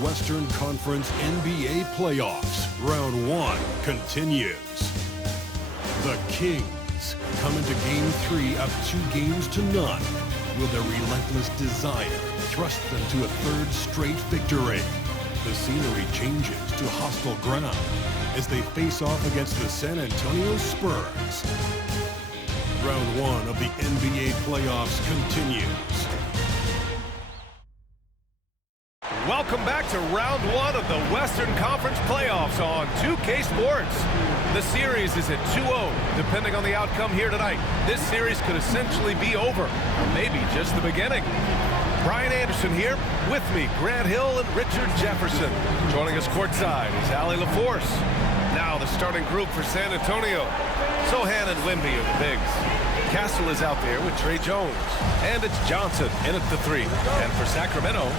Western Conference NBA playoffs. Round 1 continues. The Kings come into Game 3 up 2-0. Will their relentless desire thrust them to a third straight victory? The scenery changes to hostile ground as they face off against the San Antonio Spurs. Round 1 of the NBA playoffs continues. Welcome back to round 1 of the Western Conference playoffs on 2K Sports. The series is at 2-0. Depending on the outcome here tonight, this series could essentially be over, or maybe just the beginning. Brian Anderson here, with me, Grant Hill and Richard Jefferson. Joining us courtside is Allie LaForce. Now the starting group for San Antonio. Sochan and Wemby are the bigs. Castle is out there with Tre Jones. And it's Johnson in at the 3. And for Sacramento,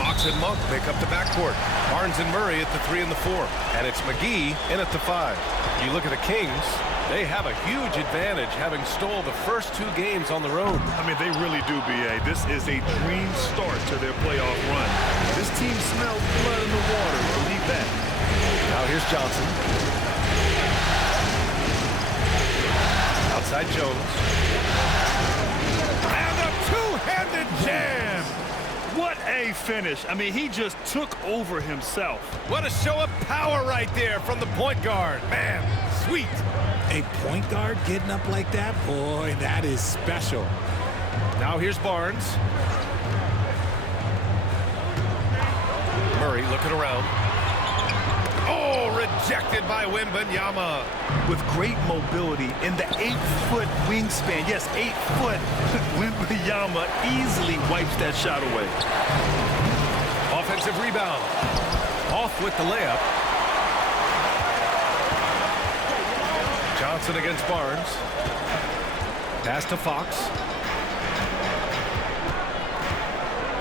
Fox and Monk make up the backcourt. Barnes and Murray at the 3 and the 4. And it's McGee in at the 5. You look at the Kings, they have a huge advantage having stole the first 2 games on the road. I mean, they really do, B.A. This is a dream start to their playoff run. This team smells blood in the water, believe that. Now here's Johnson. Outside Jones. And a two-handed jam! What a finish. I mean, he just took over himself. What a show of power right there from the point guard. Man, sweet. A point guard getting up like that? Boy, that is special. Now here's Barnes. Murray looking around. Oh, rejected by Wembanyama. With great mobility in the 8-foot wingspan. Yes, 8 foot. Wembanyama easily wipes that shot away. Offensive rebound. Off with the layup. Johnson against Barnes. Pass to Fox.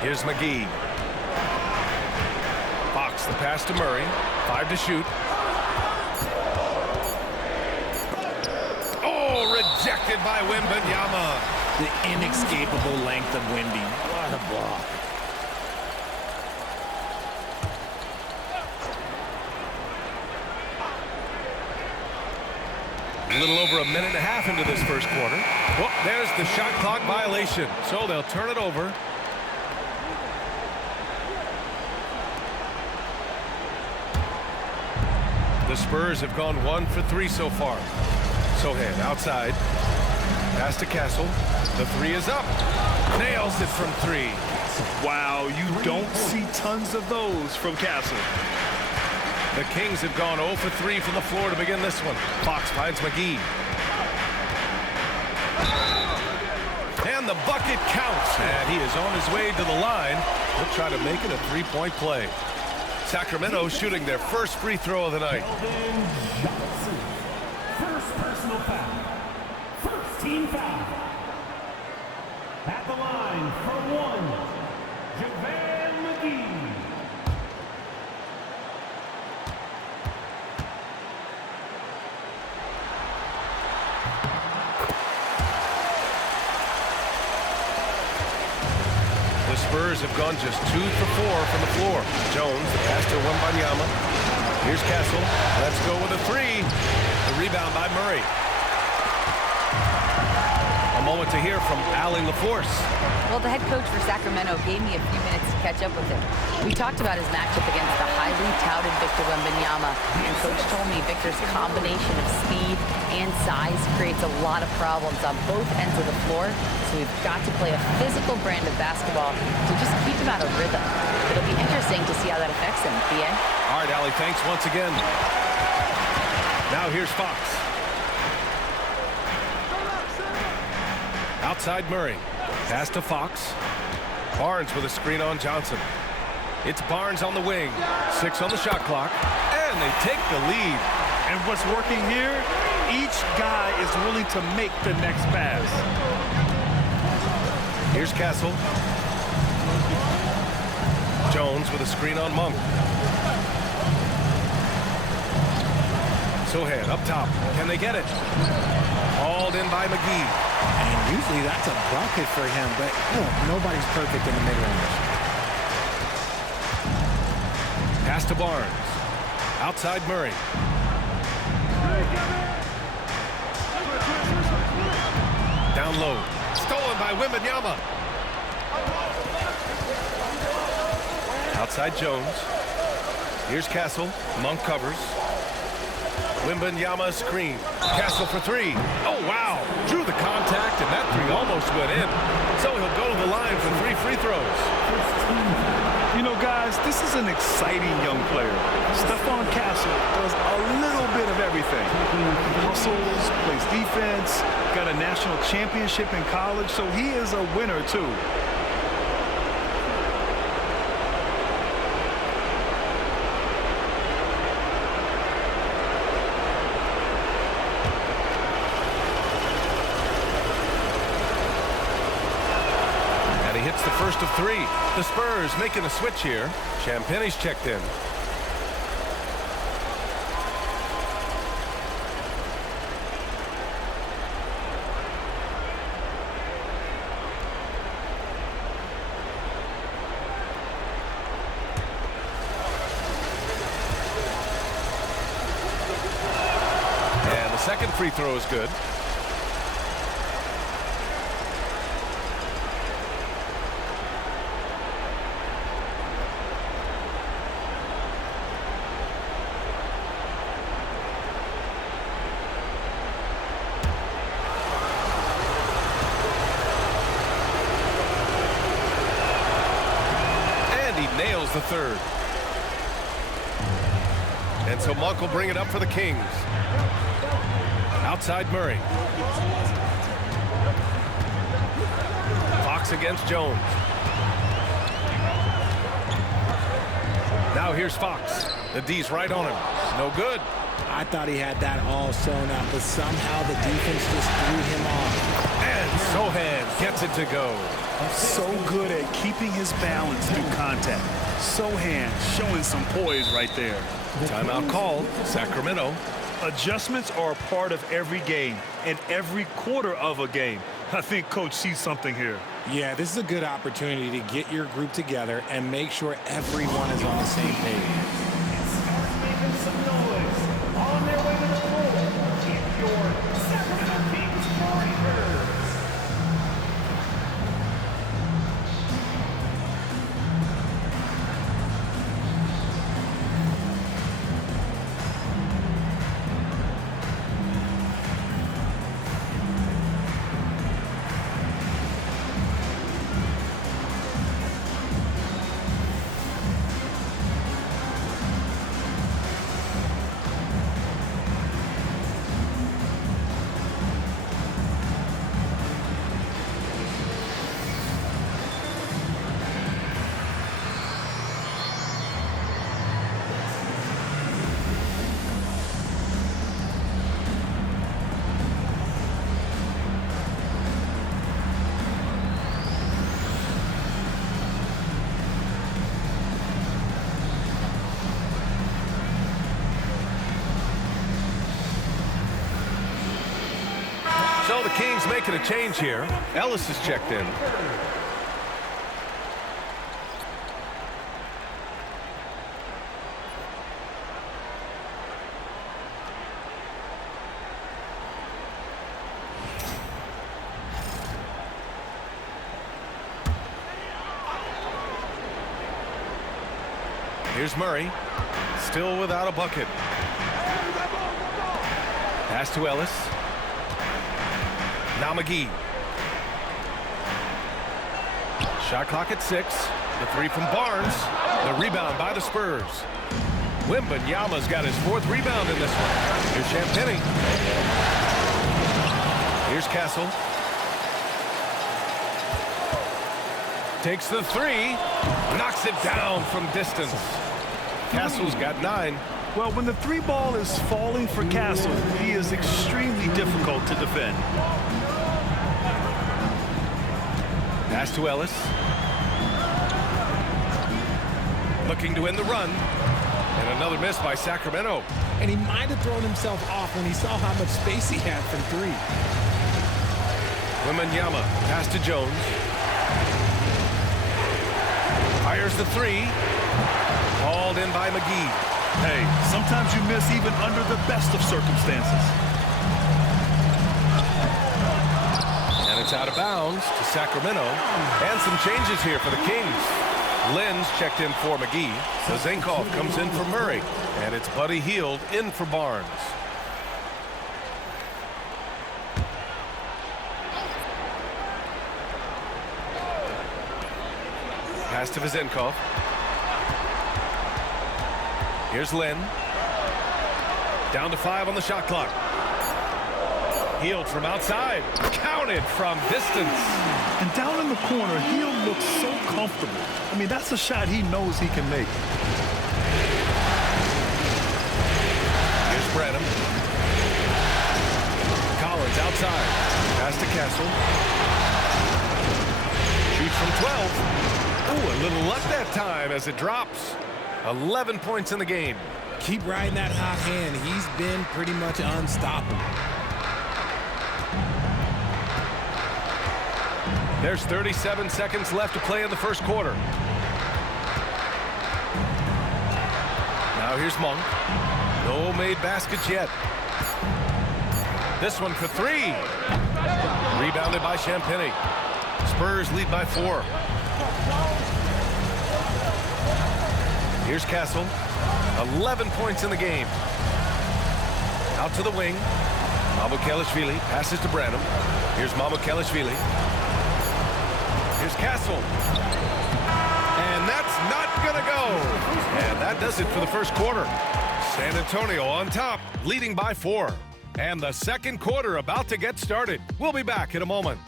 Here's McGee. Fox, the pass to Murray. 5 to shoot. Oh, rejected by Wembanyama. The inescapable length of Wemby. What a block. A little over a minute and a half into this first quarter. Well, there's the shot clock violation. So they'll turn it over. The Spurs have gone 1 for 3 so far. Sochan outside. Pass to Castle. The 3 is up. Nails it from 3. Wow, you don't see tons of those from Castle. The Kings have gone 0 for 3 from the floor to begin this one. Fox finds McGee. And the bucket counts. And he is on his way to the line. He'll try to make it a 3-point play. Sacramento shooting their first free throw of the night. Keldon Johnson. First personal foul. First team foul. At the line for 1, JaVale McGee. The Spurs have gone just 2 for 4 from the floor. Jones, the pass to Wembanyama. Here's Castle. Let's go with a 3. The rebound by Murray. A moment to hear from Allie LaForce. Well, the head coach for Sacramento gave me a few minutes to catch up with him. We talked about his matchup against the highly touted Victor Wembanyama, and Coach told me Victor's combination of speed and size creates a lot of problems on both ends of the floor, so we've got to play a physical brand of basketball to just keep him out of rhythm. It'll be interesting to see how that affects him, BA. All right, Allie, thanks once again. Now here's Fox. Outside Murray. Pass to Fox. Barnes with a screen on Johnson. It's Barnes on the wing. 6 on the shot clock. And they take the lead. And what's working here, each guy is willing to make the next pass. Here's Castle. Jones with a screen on Monk. Sochan up top. Can they get it? Hauled in by McGee. And usually that's a bucket for him, but nobody's perfect in the mid-range. Pass to Barnes. Outside Murray. Down low. Stolen by Wembanyama. Outside Jones. Here's Castle. Monk covers. Wembanyama screen. Castle for three. Oh, wow. Drew the contact, and that three almost went in. So he'll go to the line for 3 free throws. You know, guys, this is an exciting young player. Stephon Castle does a little bit of everything. Hustles, plays defense, got a national championship in college, so he is a winner, too. Hits the first of 3. The Spurs making a switch here. Champagne's checked in. And the second free throw is good. Nails the third. And so Monk will bring it up for the Kings. Outside Murray. Fox against Jones. Now here's Fox. The D's right on him. No good. I thought he had that all sewn up, but somehow the defense just threw him off. And Sohan gets it to go. So good at keeping his balance through contact. Sohan showing some poise right there. Timeout called. Sacramento. Adjustments are a part of every game and every quarter of a game. I think Coach sees something here. Yeah, this is a good opportunity to get your group together and make sure everyone is on the same page. Making some noise on their way to the floor. It's your Sacramento Kings Warriors. So the Kings making a change here. Ellis is checked in. Here's Murray. Still without a bucket. Pass to Ellis. Now McGee. Shot clock at 6. The three from Barnes. The rebound by the Spurs. Wembanyama's got his 4th rebound in this one. Here's Champagnie. Here's Castle. Takes the 3. Knocks it down from distance. Castle's got 9. Well, when the 3 ball is falling for Castle, he is extremely difficult to defend. Pass to Ellis. Looking to end the run. And another miss by Sacramento. And he might have thrown himself off when he saw how much space he had from 3. Wembanyama. Pass to Jones. Fires the 3. Hauled in by McGee. Hey, sometimes you miss even under the best of circumstances. And it's out of bounds to Sacramento. And some changes here for the Kings. Lenz checked in for McGee. Vezenkov comes in for Murray. And it's Buddy Hield in for Barnes. Pass to Vezenkov. Here's Len. Down to 5 on the shot clock. Hield from outside. Counted from distance. And down in the corner, Hield looks so comfortable. I mean, that's a shot he knows he can make. Here's Branham. Collins outside. Pass to Castle. Shoots from 12. Ooh, a little luck that time as it drops. 11 points in the game. Keep riding that hot hand. He's been pretty much unstoppable. There's 37 seconds left to play in the first quarter. Now here's Monk. No made baskets yet. This one for 3. Rebounded by Champagny. Spurs lead by 4. Here's Castle. 11 points in the game. Out to the wing. Mamukelashvili passes to Branham. Here's Mamukelashvili. Here's Castle. And that's not going to go. And that does it for the first quarter. San Antonio on top, leading by 4. And the second quarter about to get started. We'll be back in a moment.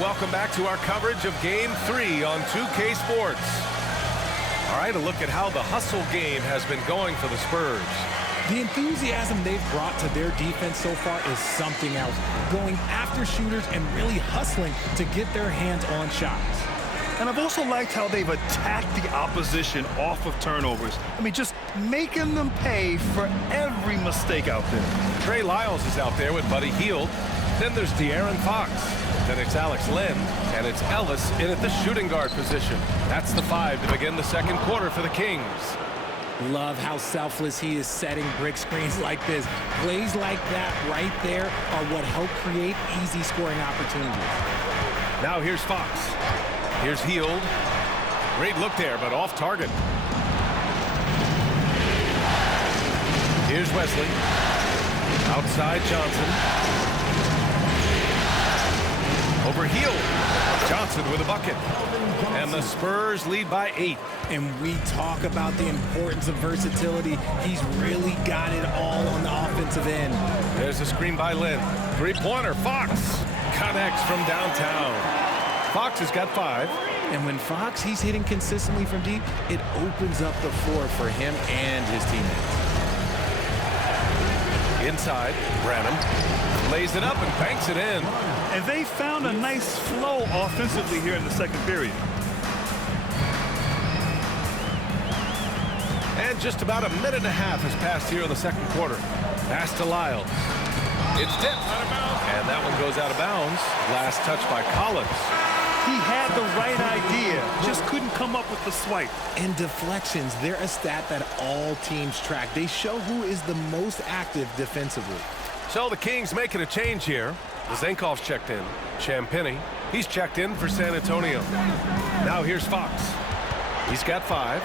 Welcome back to our coverage of Game 3 on 2K Sports. All right, a look at how the hustle game has been going for the Spurs. The enthusiasm they've brought to their defense so far is something else. Going after shooters and really hustling to get their hands on shots. And I've also liked how they've attacked the opposition off of turnovers. I mean, just making them pay for every mistake out there. Trey Lyles is out there with Buddy Hield. Then there's De'Aaron Fox. Then it's Alex Len, and it's Ellis in at the shooting guard position. That's the 5 to begin the second quarter for the Kings. Love how selfless he is setting brick screens like this. Plays like that right there are what help create easy scoring opportunities. Now here's Fox. Here's Hield. Great look there, but off target. Here's Wesley. Outside Johnson. Over Hield. Johnson with a bucket. And the Spurs lead by 8. And we talk about the importance of versatility. He's really got it all on the offensive end. There's a screen by Lynn. Three-pointer. Fox connects from downtown. Fox has got 5. And when Fox, he's hitting consistently from deep, it opens up the floor for him and his teammates. Inside, Branham lays it up and banks it in. And they found a nice flow offensively here in the second period. And just about a minute and a half has passed here in the second quarter. Pass to Lyles. It's tipped. And that one goes out of bounds. Last touch by Collins. He had the right idea, just couldn't come up with the swipe. And deflections, they're a stat that all teams track. They show who is the most active defensively. So the Kings making a change here. Vezenkov's checked in. Champagny, he's checked in for San Antonio. Now here's Fox. He's got 5.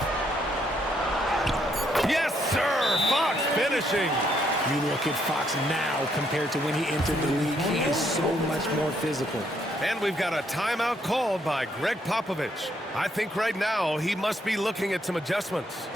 Yes, sir! Fox finishing. You look at Fox now compared to when he entered the league. He is so much more physical. And we've got a timeout called by Greg Popovich. I think right now he must be looking at some adjustments.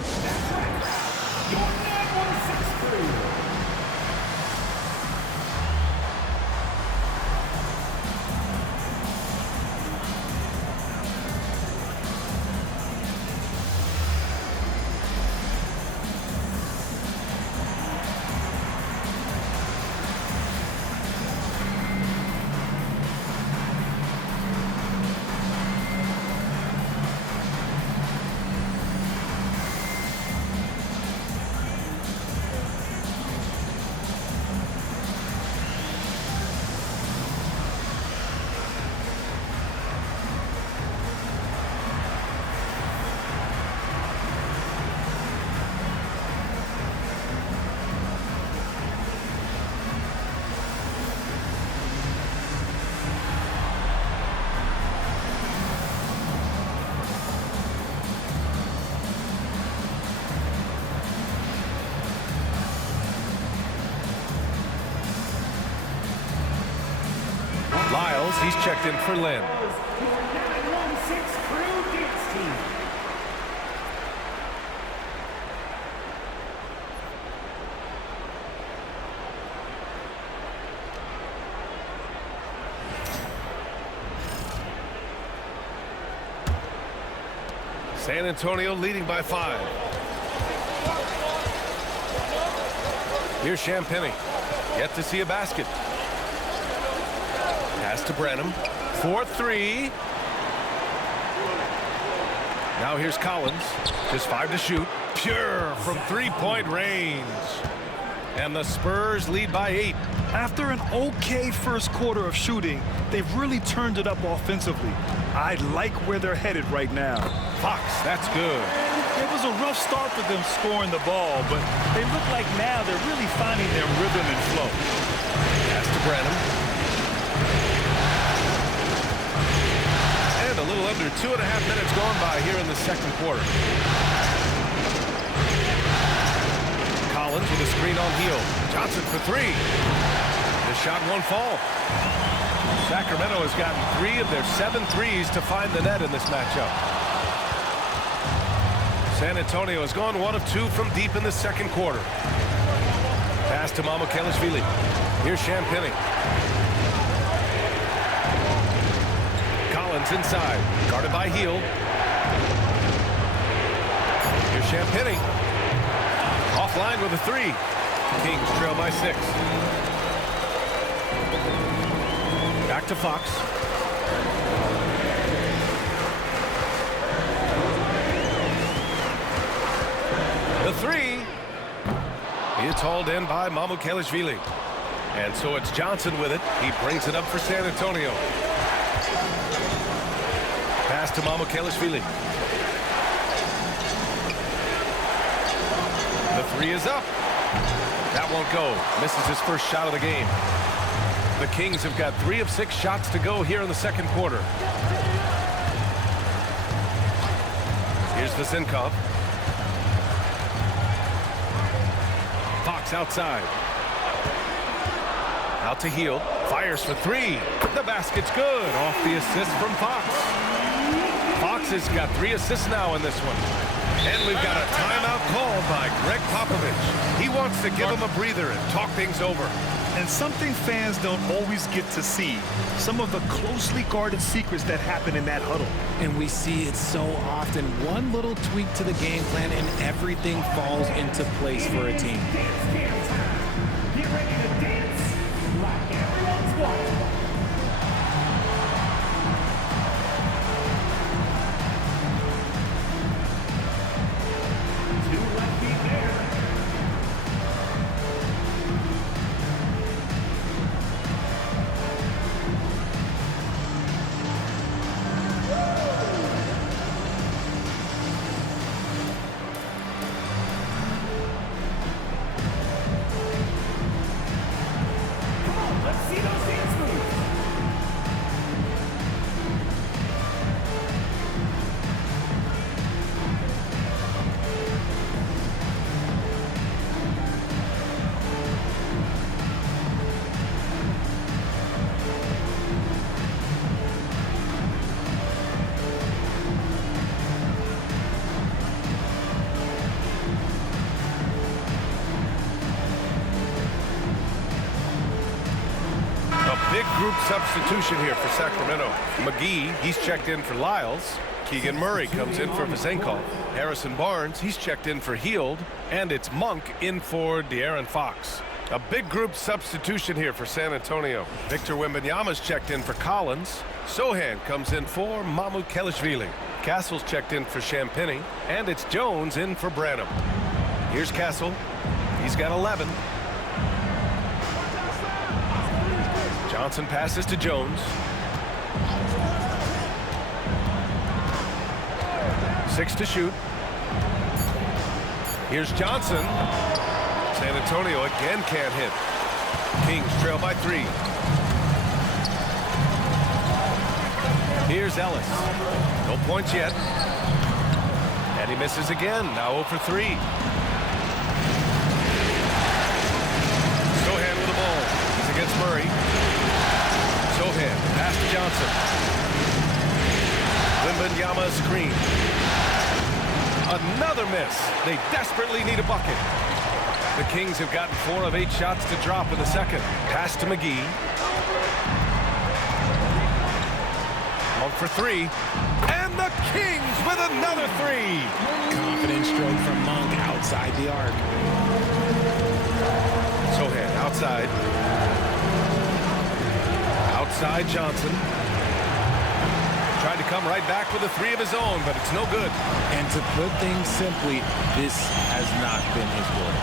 Lyles, he's checked in for Lynn. Who are 916 Crew Dance Team. San Antonio leading by 5. Here's Champagnie. Yet to see a basket. Pass to Brenham. 4-3. Now here's Collins. Just 5 to shoot. Pure from three-point range. And the Spurs lead by 8. After an okay first quarter of shooting, they've really turned it up offensively. I like where they're headed right now. Fox, that's good. It was a rough start for them scoring the ball, but they look like now they're really finding their rhythm and flow. Pass to Brenham. And a little under 2.5 minutes gone by here in the second quarter. Collins with a screen on Hill. Johnson for 3. The shot won't fall. Sacramento has gotten 3 of their 7 threes to find the net in this matchup. San Antonio has gone 1 of 2 from deep in the second quarter. Pass to Mamukelashvili. Here's Champagnie. Collins inside. Guarded by Hill. Here's Champagnie. Offline with a 3. Kings trail by 6. Back to Fox. The 3. It's hauled in by Mamukelashvili. And so it's Johnson with it. He brings it up for San Antonio. Pass to Mamukelashvili. The 3 is up. That won't go. Misses his first shot of the game. The Kings have got 3 of 6 shots to go here in the second quarter. Here's Vezenkov. Fox outside. Out to Hill. Fires for 3. The basket's good. Off the assist from Fox. Fox has got 3 assists now in this one. And we've got a timeout called by Greg Popovich. He wants to give him a breather and talk things over. And something fans don't always get to see, some of the closely guarded secrets that happen in that huddle. And we see it so often. One little tweak to the game plan and everything falls into place for a team. Dance Cam time. Get ready to dance like everyone's watching. Two left feet there. Come on, let's see those dance moves. A big group substitution here for Sacramento. McGee, he's checked in for Lyles. Keegan Murray comes in for Vezenkov. Harrison Barnes, he's checked in for Hield. And it's Monk in for De'Aaron Fox. A big group substitution here for San Antonio. Victor Wembanyama's checked in for Collins. Sohan comes in for Mamukelashvili. Castle's checked in for Champagnie. And it's Jones in for Branham. Here's Castle. He's got 11. Johnson passes to Jones. 6 to shoot. Here's Johnson. San Antonio again can't hit. Kings trail by 3. Here's Ellis. No points yet. And he misses again. Now 0 for 3. Sohan with the ball. He's against Murray. Sohan Johnson. Wembanyama screen. Another miss. They desperately need a bucket. The Kings have gotten 4 of 8 shots to drop in the second. Pass to McGee. Monk for 3. And the Kings with another 3. Confident stroke from Monk outside the arc. Sochan outside. Outside Johnson. Tried to come right back with a 3 of his own, but it's no good. And to put things simply, this has not been his work.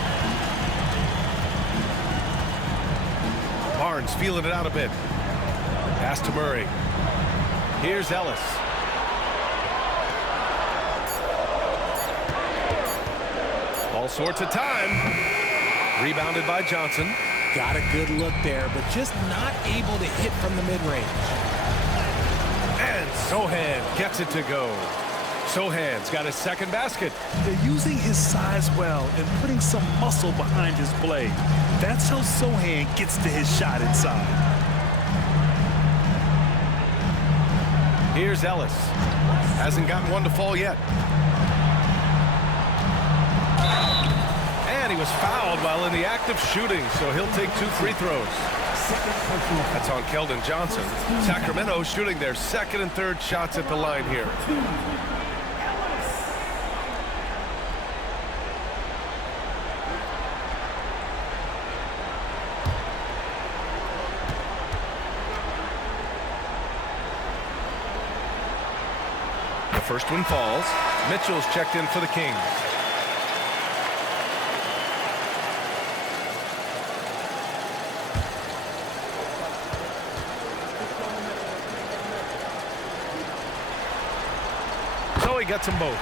Barnes feeling it out a bit. Pass to Murray. Here's Ellis. All sorts of time. Rebounded by Johnson. Got a good look there, but just not able to hit from the mid-range. And Sochan gets it to go. Sohan's got his second basket. They're using his size well and putting some muscle behind his play. That's how Sochan gets to his shot inside. Here's Ellis. Hasn't gotten one to fall yet. And he was fouled while in the act of shooting, so he'll take 2 free throws. That's on Keldon Johnson. Sacramento shooting their second and third shots at the line here. The first one falls. Mitchell's checked in for the Kings. He gets them both.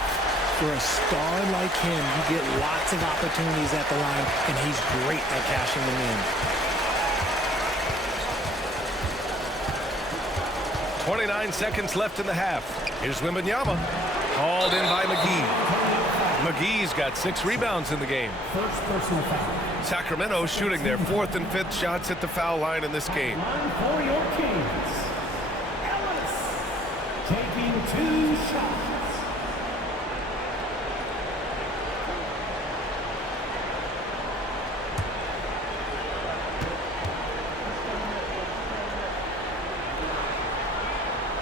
For a star like him, you get lots of opportunities at the line, and he's great at cashing them in. 29 seconds left in the half. Here's Wembanyama. Hauled in by McGee. McGee's got 6 rebounds in the game. First personal foul. Sacramento shooting their 4th and 5th shots at the foul line in this game. Line for your Kings. Ellis taking 2 shots.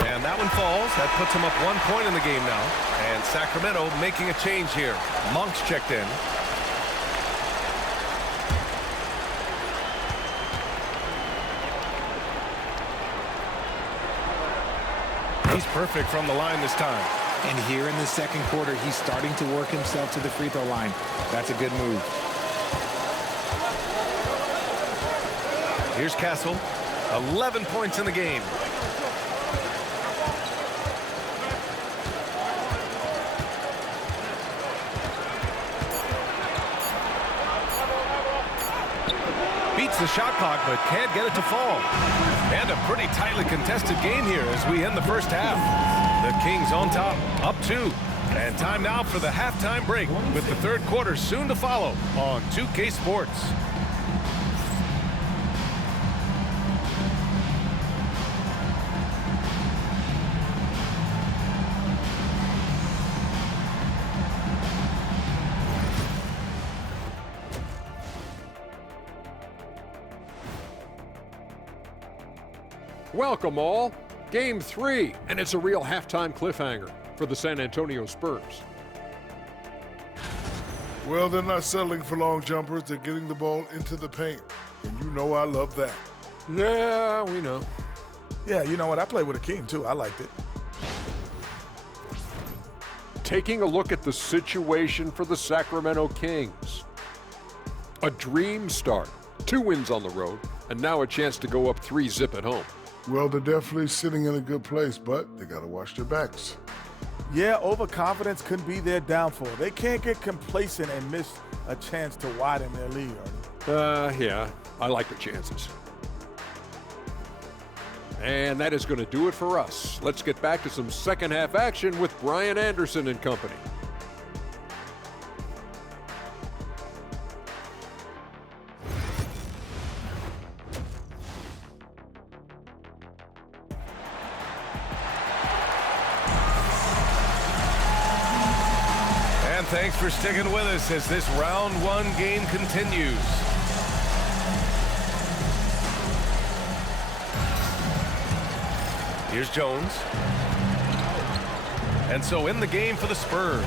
And that one falls. That puts him up 1 point in the game now. And Sacramento making a change here. Monk's checked in. He's perfect from the line this time. And here in the second quarter, he's starting to work himself to the free throw line. That's a good move. Here's Castle. 11 points in the game. Beats the shot clock, but can't get it to fall. And a pretty tightly contested game here as we end the first half. The Kings on top, up 2. And time now for the halftime break, with the third quarter soon to follow on 2K Sports. Welcome all. Game 3, and it's a real halftime cliffhanger for the San Antonio Spurs. Well, they're not settling for long jumpers. They're getting the ball into the paint. And you know I love that. Yeah, we know. Yeah, you know what? I played with a King, too. I liked it. Taking a look at the situation for the Sacramento Kings. A dream start. 2 wins on the road, and now a chance to go up 3-zip at home. Well, they're definitely sitting in a good place, but they got to watch their backs. Yeah, overconfidence could be their downfall. They can't get complacent and miss a chance to widen their lead, Ernie. Yeah, I like the chances. And that is going to do it for us. Let's get back to some second half action with Brian Anderson and company. And thanks for sticking with us as this round one game continues. Here's Jones. And so in the game for the Spurs,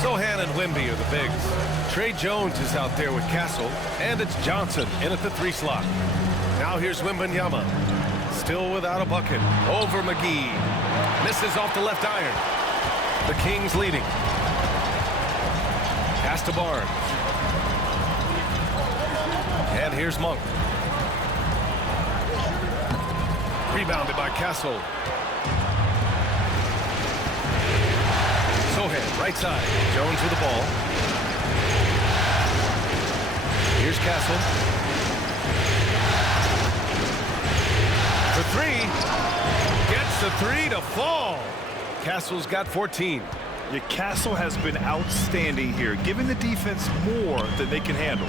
Sochan and Wemby are the bigs. Tre Jones is out there with Castle, and it's Johnson in at the 3 slot. Now here's Wembanyama, still without a bucket. Over McGee, misses off the left iron. The Kings leading. Pass to Barnes. And here's Monk. Rebounded by Castle. Sochan, right side. Jones with the ball. Here's Castle. For 3. Gets the 3 to fall. Castle's got 14. Yeah, Castle has been outstanding here, giving the defense more than they can handle.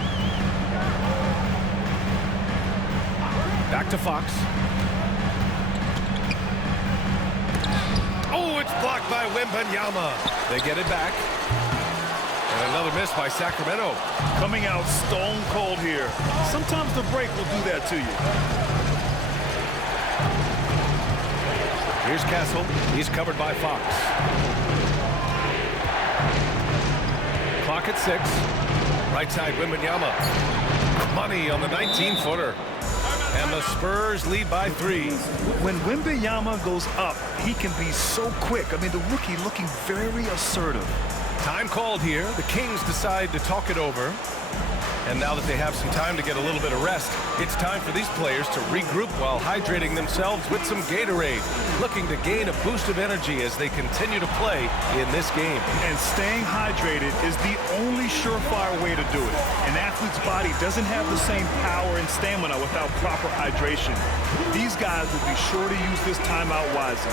Back to Fox. Oh, it's blocked by Wembanyama. They get it back. And another miss by Sacramento. Coming out stone cold here. Sometimes the break will do that to you. Here's Castle. He's covered by Fox. Clock at 6. Right side, Wembanyama. Money on the 19-footer. And the Spurs lead by 3. When Wembanyama goes up, he can be so quick. I mean, the rookie looking very assertive. Time called here. The Kings decide to talk it over. And now that they have some time to get a little bit of rest, it's time for these players to regroup while hydrating themselves with some Gatorade, looking to gain a boost of energy as they continue to play in this game. And staying hydrated is the only surefire way to do it. An athlete's body doesn't have the same power and stamina without proper hydration. These guys will be sure to use this timeout wisely.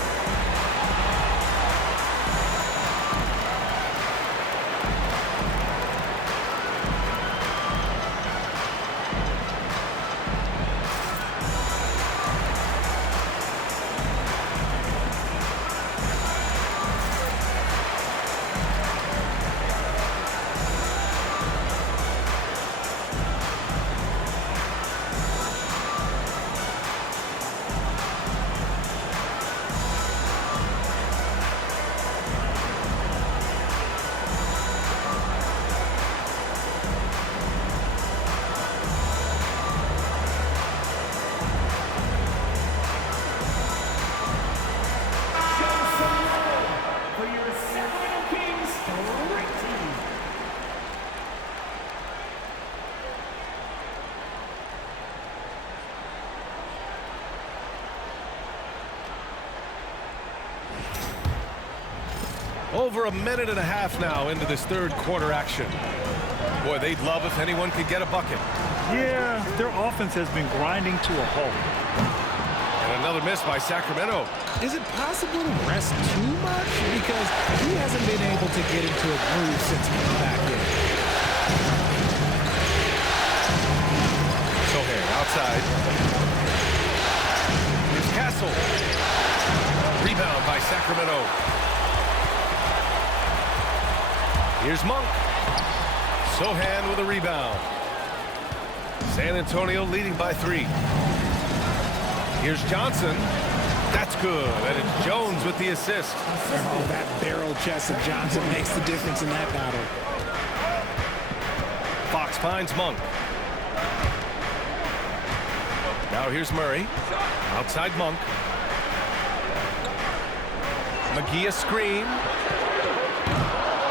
Over a minute and a half now into this third quarter action. Boy, they'd love if anyone could get a bucket. Yeah, their offense has been grinding to a halt. And another miss by Sacramento. Is it possible to rest too much? Because he hasn't been able to get into a groove since coming back in. Sochan outside. Here's Castle. Rebound by Sacramento. Here's Monk. Sochan with a rebound. San Antonio leading by 3. Here's Johnson. That's good. And it's Jones with the assist. Oh, that barrel chest of Johnson makes the difference in that battle. Fox finds Monk. Now here's Murray. Outside Monk. McGee a screen.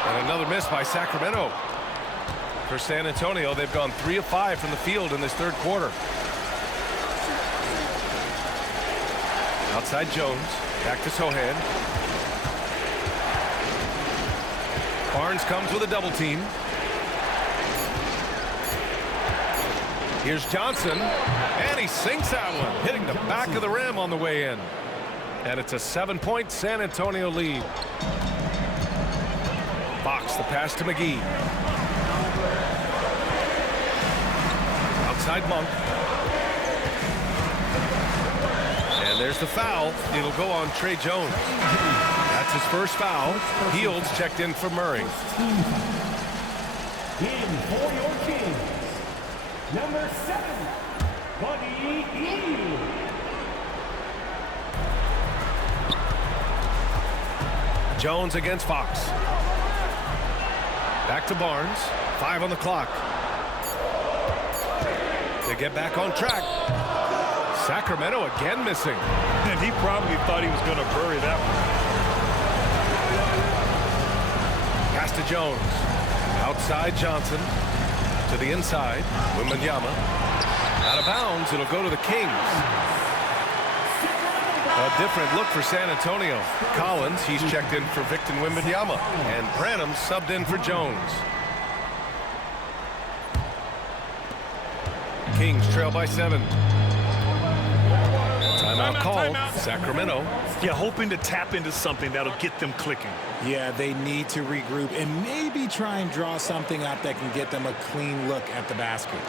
And another miss by Sacramento. For San Antonio, they've gone 3 of 5 from the field in this third quarter. Outside Jones. Back to Sochan. Barnes comes with a double team. Here's Johnson. And he sinks that one, hitting the back of the rim on the way in. And it's a 7-point San Antonio lead. Fox, the pass to McGee. Outside Monk. And there's the foul. It'll go on Tre Jones. That That's his first foul. Fields checked in for Murray. In for your Kings, number 7, Buddy Hield. Jones against Fox. Back to Barnes. 5 on the clock. They get back on track. Sacramento again missing. And he probably thought he was going to bury that one. Pass to Jones. Outside Johnson. To the inside. Wembanyama. Out of bounds. It'll go to the Kings. A different look for San Antonio. Collins, he's checked in for Victor Wembanyama. And Branham subbed in for Jones. Kings trail by 7. Timeout called. Sacramento. Yeah, hoping to tap into something that'll get them clicking. Yeah, they need to regroup and maybe try and draw something up that can get them a clean look at the basket.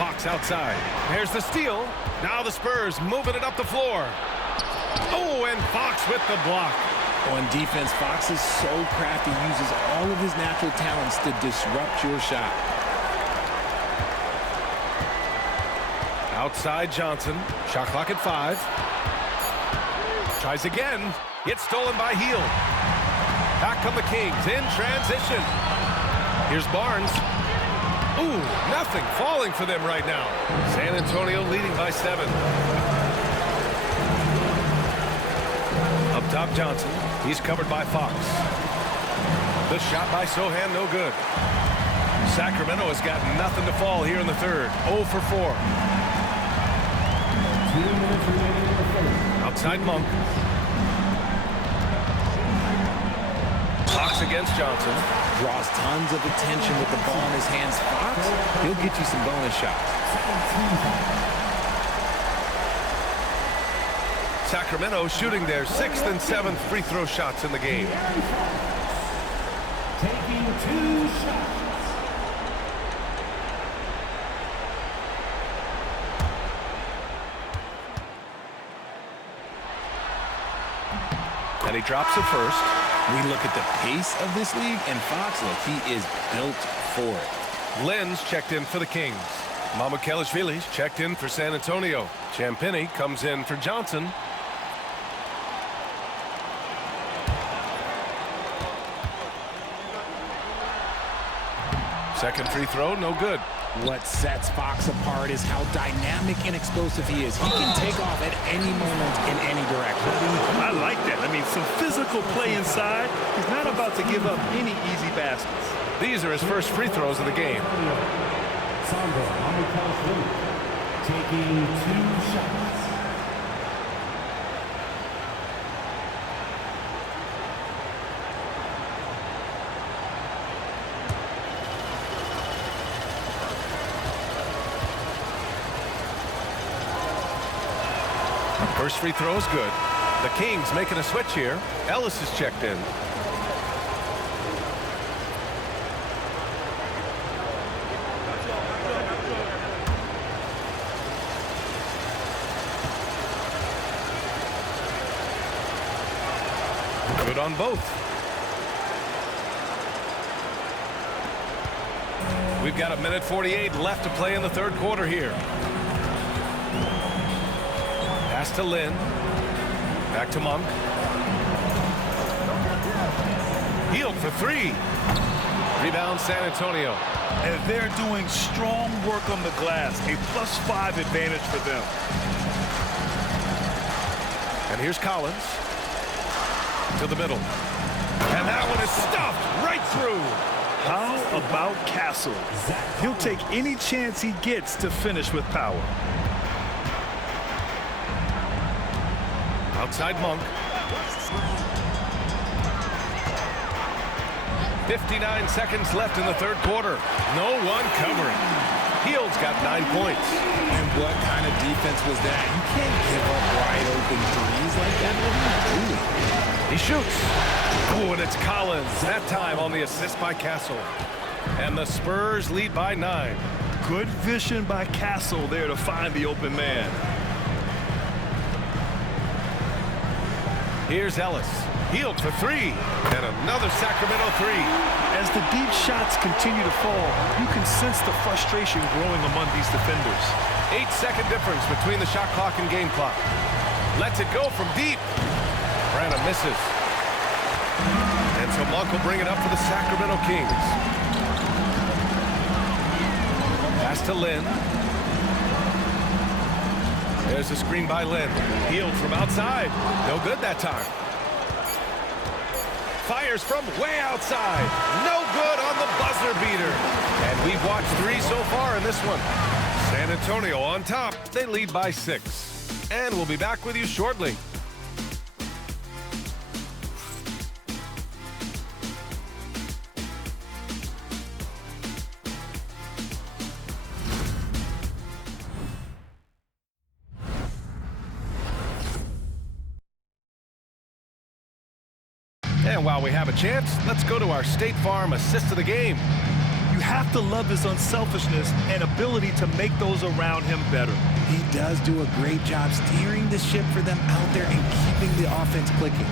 Fox outside. There's the steal. Now the Spurs moving it up the floor. Oh, and Fox with the block. On defense, Fox is so crafty, uses all of his natural talents to disrupt your shot. Outside Johnson. Shot clock at 5. Tries again. Gets stolen by Hield. Back come the Kings in transition. Here's Barnes. Ooh, nothing falling for them right now. San Antonio leading by 7. Up top Johnson. He's covered by Fox. The shot by Sohan, no good. Sacramento has got nothing to fall here in the third. 0 for 4. 2 minutes remaining in the third. Outside Monk. Fox against Johnson. Draws tons of attention with the ball in his hands. Fox, he'll get you some bonus shots. Sacramento shooting their 6th and 7th free throw shots in the game. Taking 2 shots. And he drops it first. We look at the pace of this league, and Fox, look, he is built for it. Lenz checked in for the Kings. Mamukelashvili's checked in for San Antonio. Champagnie comes in for Johnson. Second free throw, no good. What sets Fox apart is how dynamic and explosive he is. He can take off at any moment in any direction. I like that. I mean, some physical play inside. He's not about to give up any easy baskets. These are his first free throws of the game. Sandro Mamukelashvili taking 2 shots. First free throw is good. The Kings making a switch here. Ellis is checked in. Good on both. We've got 1:48 left to play in the third quarter here. Pass to Lynn. Back to Monk. Hield for three. Rebound San Antonio. And they're doing strong work on the glass. A +5 advantage for them. And here's Collins. To the middle. And that one is stuffed right through. How about Castle? He'll take any chance he gets to finish with power. Outside Monk. 59 seconds left in the third quarter. No one covering. Hield's got 9 points. And what kind of defense was that? You can't give up wide open threes like that. What are you doing? He shoots. Oh, and it's Collins. That time on the assist by Castle. And the Spurs lead by 9. Good vision by Castle there to find the open man. Here's Ellis. Hield for three. And another Sacramento three. As the deep shots continue to fall, you can sense the frustration growing among these defenders. 8-second difference between the shot clock and game clock. Lets it go from deep. Branham misses. And so Monk will bring it up for the Sacramento Kings. Pass to Lynn. There's a screen by Lynn. Hield from outside. No good that time. Fires from way outside. No good on the buzzer beater. And we've watched 3 so far in this one. San Antonio on top. They lead by 6. And we'll be back with you shortly. And while we have a chance, let's go to our State Farm assist of the game. You have to love his unselfishness and ability to make those around him better. He does do a great job steering the ship for them out there and keeping the offense clicking.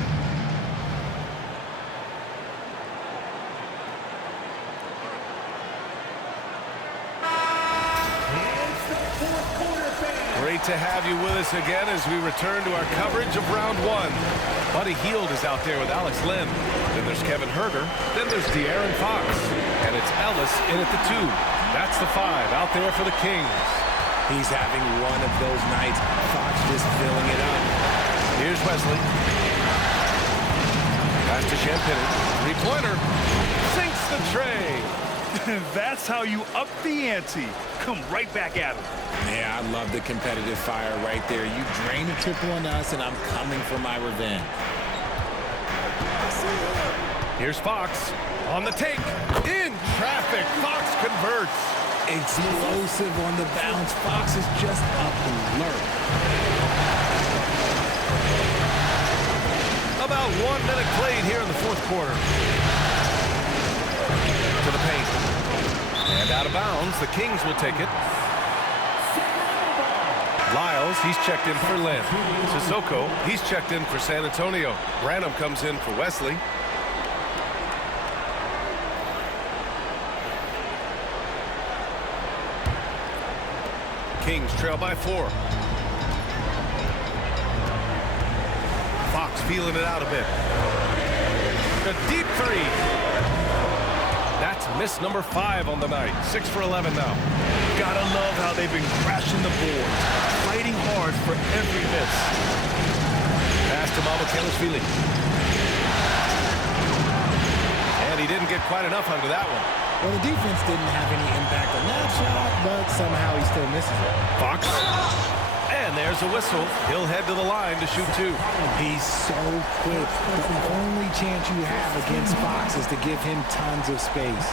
Great to have you with us again as we return to our coverage of round 1. Buddy Hield is out there with Alex Len. Then there's Kevin Herter. Then there's De'Aaron Fox. And it's Ellis in at the 2. That's the 5 out there for the Kings. He's having one of those nights. Fox just filling it up. Here's Wesley. Pass to Champagnie. Three-pointer. Sinks the tray. That's how you up the ante. Come right back at him. Yeah, I love the competitive fire right there. You drain a triple on us, and I'm coming for my revenge. Here's Fox on the take. In traffic. Fox converts. Explosive on the bounce. Fox is just up alert. About 1 minute played here in the fourth quarter. To the paint. And out of bounds. The Kings will take it. Lyles, he's checked in for Lynn. Sissoko, he's checked in for San Antonio. Branham comes in for Wesley. Kings trail by 4. Fox feeling it out a bit. A deep 3. That's miss number 5 on the night. 6 for 11 now. Gotta love how they've been crashing the boards, fighting hard for every miss. Pass to Mamukelashvili. And he didn't get quite enough under that one. Well, the defense didn't have any impact on that shot, but somehow he still misses it. Fox. And there's a whistle. He'll head to the line to shoot 2. He's so quick. The only chance you have against Fox is to give him tons of space.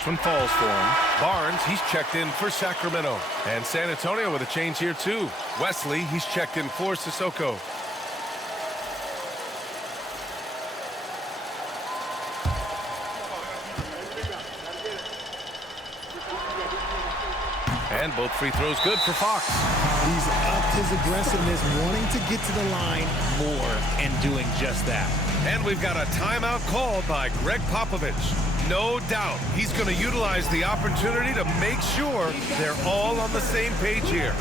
First one falls for him. Barnes, he's checked in for Sacramento. And San Antonio with a change here too. Wesley, he's checked in for Sissoko. And both free throws good for Fox. He's upped his aggressiveness, wanting to get to the line more and doing just that. And we've got a timeout called by Greg Popovich. No doubt he's going to utilize the opportunity to make sure they're all on the same page here.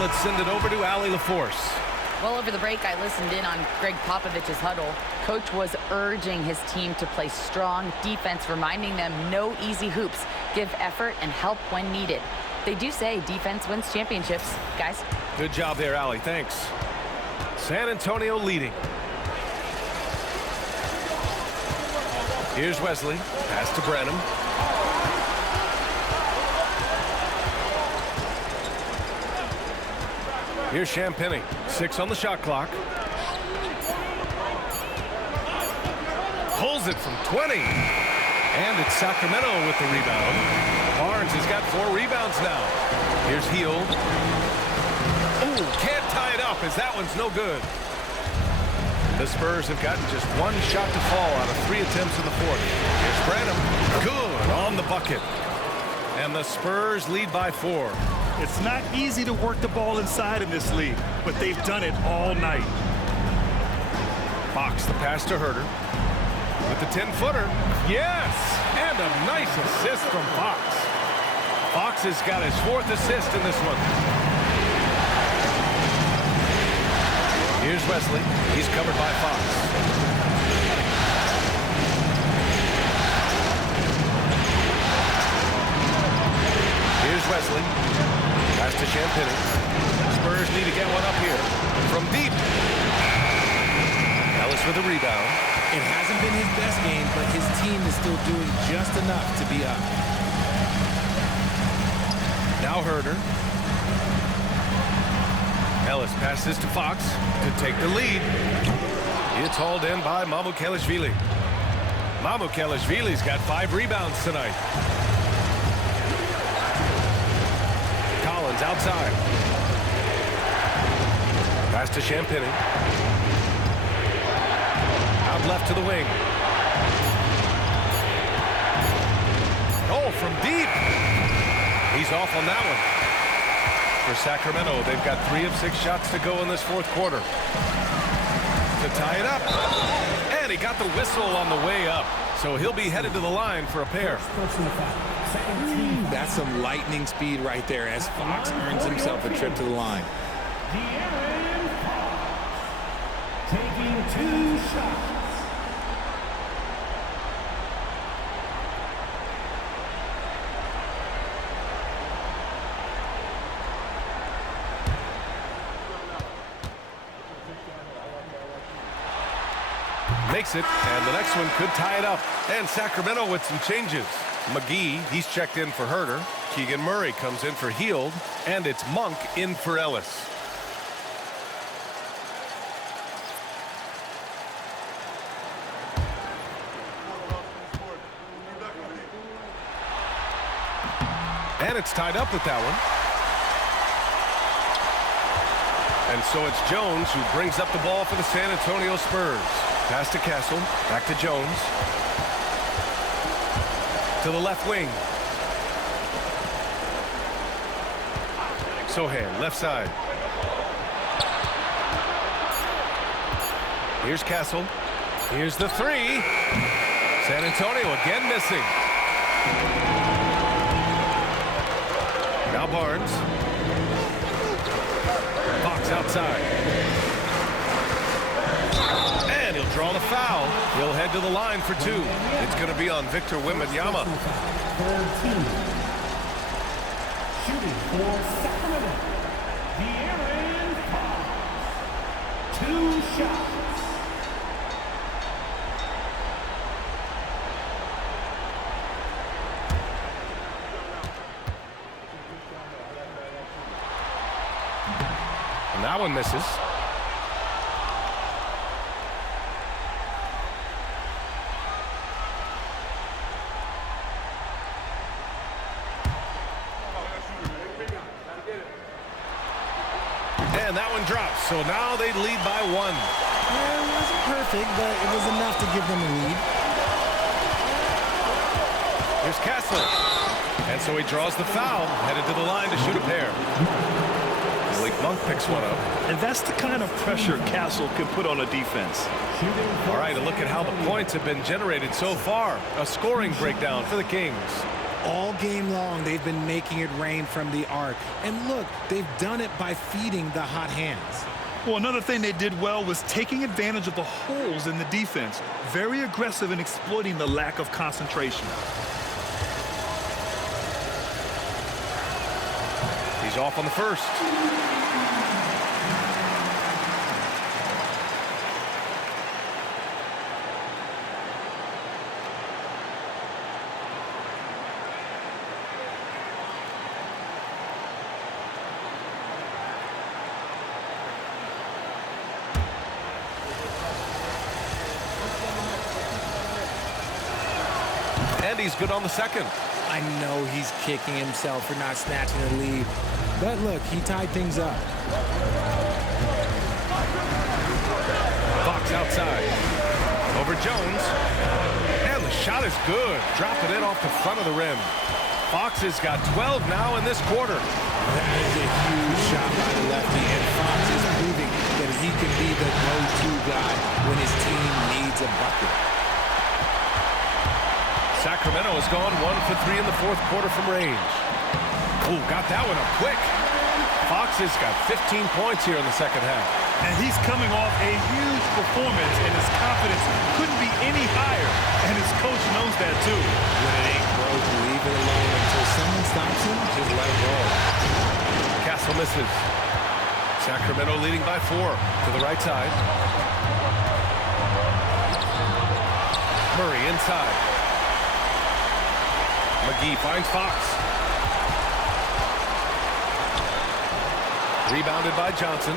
Let's send it over to Allie LaForce. Well, over the break, I listened in on Greg Popovich's huddle. Coach was urging his team to play strong defense, reminding them no easy hoops, give effort, and help when needed. They do say defense wins championships, guys. Good job there, Allie. Thanks. San Antonio leading. Here's Wesley. Pass to Branham. Here's Champagnie. 6 on the shot clock. Pulls it from 20. And it's Sacramento with the rebound. Barnes has got 4 rebounds now. Here's Hield. Ooh, can't tie it up as that one's no good. The Spurs have gotten just 1 shot to fall out of 3 attempts in the fourth. Here's Branham. Good on the bucket. And the Spurs lead by 4. It's not easy to work the ball inside in this league, but they've done it all night. Fox, the pass to Herter. With the 10-footer. Yes! And a nice assist from Fox. Fox has got his 4th assist in this one. Here's Wesley. He's covered by Fox. Here's Wesley. Pass to Champagnie. Spurs need to get one up here. From deep. Ellis with a rebound. It hasn't been his best game, but his team is still doing just enough to be up. Now Herter. Ellis passes to Fox to take the lead. It's hauled in by Mamukelashvili. Mamukelashvili's got 5 rebounds tonight. Collins outside. Pass to Champagnie. Out left to the wing. Oh, from deep. He's off on that one. For Sacramento, they've got 3 of 6 shots to go in this 4th quarter. To tie it up. And he got the whistle on the way up. So he'll be headed to the line for a pair. That's some lightning speed right there as Fox earns himself a trip to the line. De'Aaron Fox taking 2 shots. Makes it, and the next one could tie it up. And Sacramento with some changes. McGee, he's checked in for Herter. Keegan Murray comes in for Hield. And it's Monk in for Ellis. And it's tied up with that one. And so it's Jones who brings up the ball for the San Antonio Spurs. Pass to Castle, back to Jones. to the left wing. Sohan, left side. Here's Castle. Here's the three. San Antonio again missing. Now Barnes. Fox outside. And he'll draw the foul. He'll head to the line for two. It's going to be on Victor Wembanyama. Shooting for Sacramento, De'Aaron Fox. 2 shots. And that one misses. And that one drops. So now they lead by 1. It wasn't perfect, but it was enough to give them a lead. Here's Castle. And so he draws the foul, headed to the line to shoot a pair. Malik Monk picks one up. And that's the kind of pressure Castle can put on a defense. All right, a look at how the points have been generated so far. A scoring breakdown for the Kings. All game long, they've been making it rain from the arc. And look, they've done it by feeding the hot hands. Well, another thing they did well was taking advantage of the holes in the defense. Very aggressive in exploiting the lack of concentration. He's off on the first. And he's good on the second. I know he's kicking himself for not snatching the lead. But look, he tied things up. Fox outside. Over Jones. And the shot is good. Dropping it off the front of the rim. Fox has got 12 now in this quarter. That is a huge shot by the lefty, and Fox is proving that he can be the go-to guy when his team needs a bucket. Sacramento has gone 1 for 3 in the fourth quarter from range. Ooh, got that one up quick. Fox has got 15 points here in the second half. And he's coming off a huge performance, and his confidence couldn't be any higher. And his coach knows that, too. When it ain't broke, leave it alone until someone stops him. Just let it roll. Castle misses. Sacramento leading by 4 to the right side. Murray inside. McGee finds Fox. Rebounded by Johnson.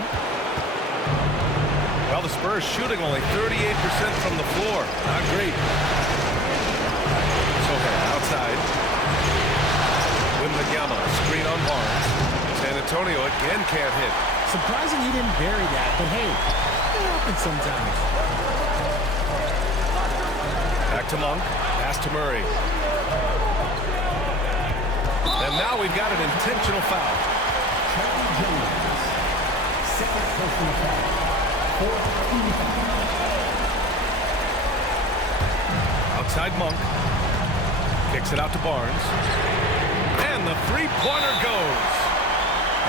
Well, the Spurs shooting only 38% from the floor. Not great. Sohan outside. Wembanyama, screen on Barnes. San Antonio again can't hit. Surprising he didn't bury that, but hey, it happens sometimes. Back to Monk. Pass to Murray. And now we've got an intentional foul. Second personal foul. 4th team foul. Outside Monk. Kicks it out to Barnes. And the three-pointer goes.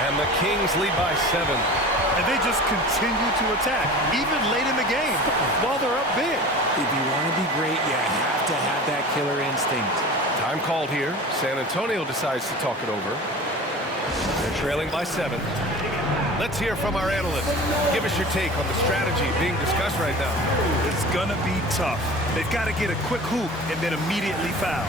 And the Kings lead by 7. And they just continue to attack, even late in the game, while they're up big. If you want to be great, you have to have that killer instinct. Time called here. San Antonio decides to talk it over. They're trailing by 7. Let's hear from our analyst. Give us your take on the strategy being discussed right now. It's going to be tough. They've got to get a quick hoop and then immediately foul.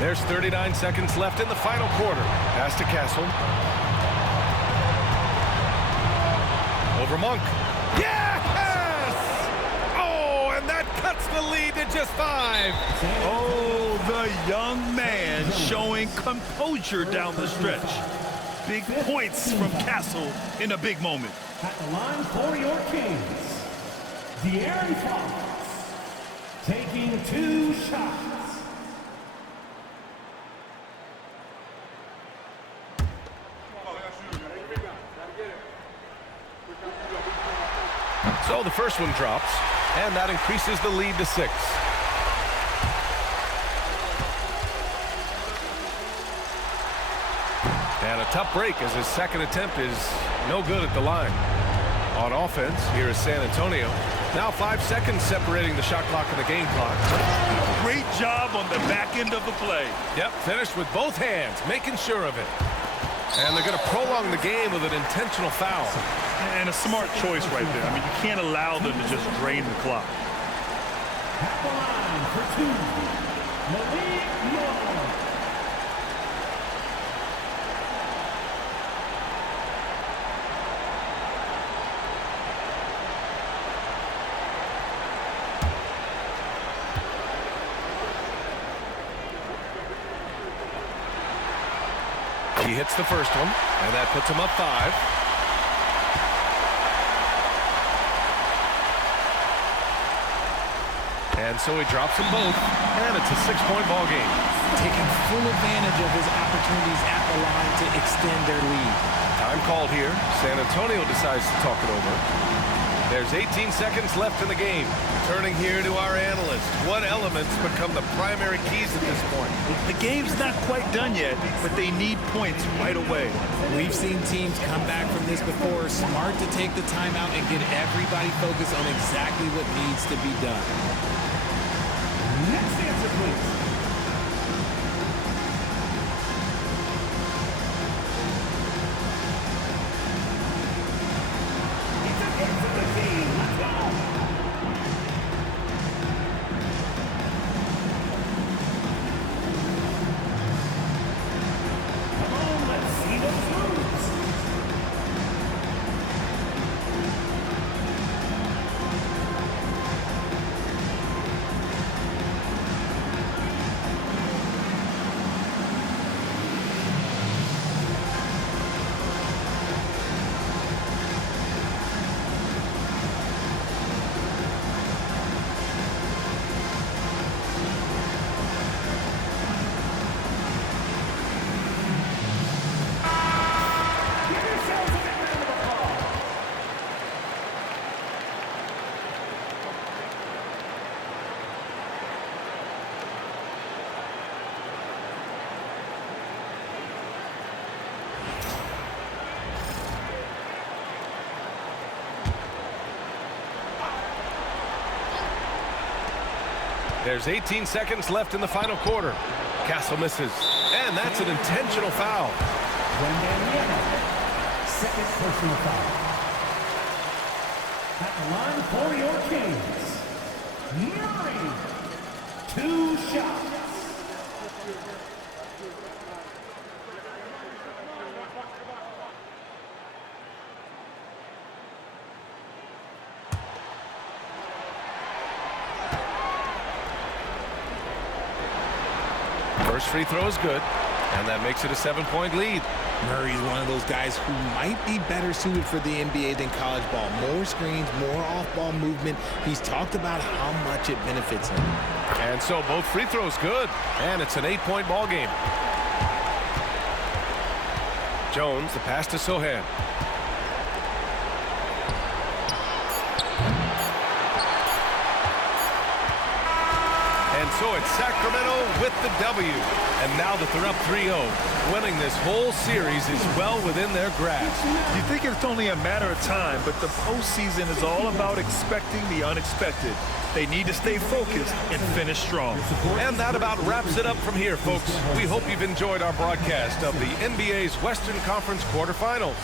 There's 39 seconds left in the final quarter. Pass to Castle. Over Monk. Yes! Oh, and that cuts the lead to just 5. Oh, the young man showing composure down the stretch. Big points from Castle in a big moment. At the line for your Kings, De'Aaron Fox taking 2 shots. So the first one drops, and that increases the lead to 6. And a tough break as his second attempt is no good at the line. On offense, here is San Antonio. Now 5 seconds separating the shot clock and the game clock. Great job on the back end of the play. Yep, finished with both hands, making sure of it. And they're going to prolong the game with an intentional foul. And a smart choice right there. I mean, you can't allow them to just drain the clock. At the line for 2, Malik Monk. He hits the first one, and that puts him up 5. And so he drops them both, and it's a 6-point ball game. Taking full advantage of his opportunities at the line to extend their lead. Time called here. San Antonio decides to talk it over. There's 18 seconds left in the game. Turning here to our analyst. What elements become the primary keys at this point? The game's not quite done yet, but they need points right away. We've seen teams come back from this before. Smart to take the timeout and get everybody focused on exactly what needs to be done. Next answer, please. It's a hit for the team. Let's go. Come on, let's see those moves. Give yourselves a big round of applause. There's 18 seconds left in the final quarter. Castle misses, and that's an intentional foul. Wembanyama, second personal foul. At the line for your Kings, Murray, 2 shots. First free throw is good, and that makes it a 7-point lead. Murray's one of those guys who might be better suited for the NBA than college ball. More screens, more off-ball movement. He's talked about how much it benefits him. And so both free throws good, and it's an 8-point ball game. Jones, the pass to Sohan. And so it's Sacramento with the W. And now that they're up 3-0, winning this whole series is well within their grasp. You think it's only a matter of time, but the postseason is all about expecting the unexpected. They need to stay focused and finish strong. And that about wraps it up from here, folks. We hope you've enjoyed our broadcast of the NBA's Western Conference quarterfinals.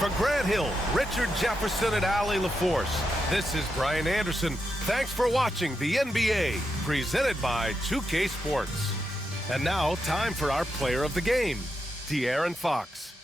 For Grant Hill, Richard Jefferson, and Allie LaForce, this is Brian Anderson. Thanks for watching the NBA, presented by 2K Sports. And now, time for our player of the game, De'Aaron Fox.